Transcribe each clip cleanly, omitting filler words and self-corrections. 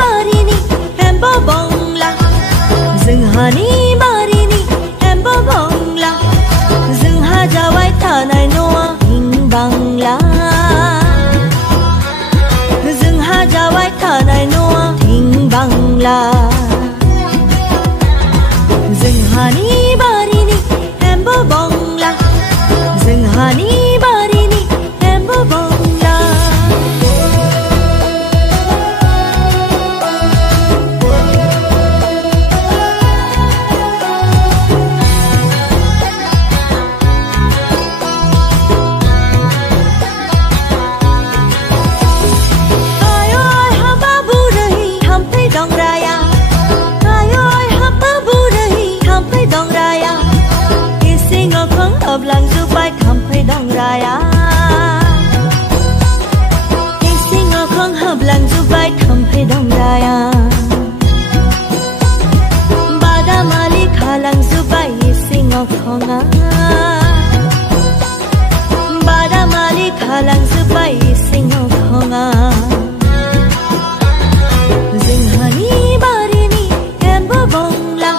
barini embo bongla Zunghani barini embo bongla Zungha jawai tanai noa hing bangla Zungha jawai tanai noa hing bangla Zunghani barini embo bongla Zunghani barini embo bongla Lang du bay thăm phơi dong raya Sing ngọc không hợp lang du bay thăm phơi dong raya Bada mali kha lang du bay sing ngọc không á Bada mali kha lang du bay sing ngọc không á Zunghani barini embo bongla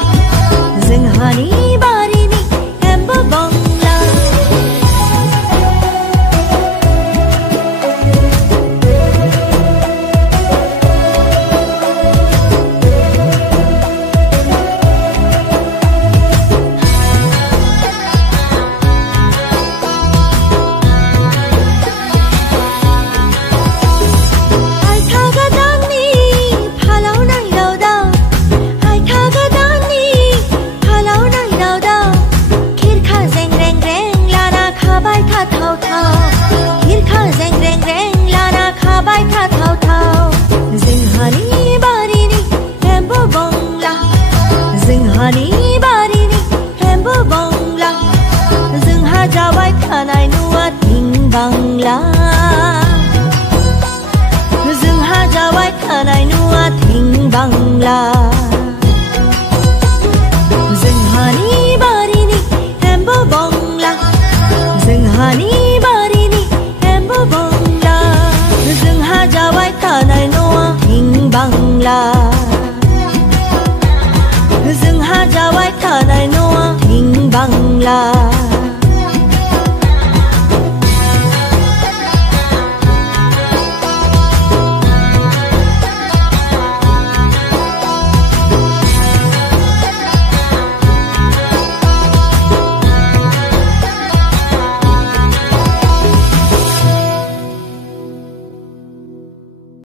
Zunghani barini embo bongla Zunghani barini embo bongla Zungha jawai tanai nuat hing bangla Zungha jawai tanai nuat hing bangla Zunghani barini embo bongla Zunghani barini embo bongla Zungha jawai tanai nuat hing bangla Zungha jawai tanai noa hing bangla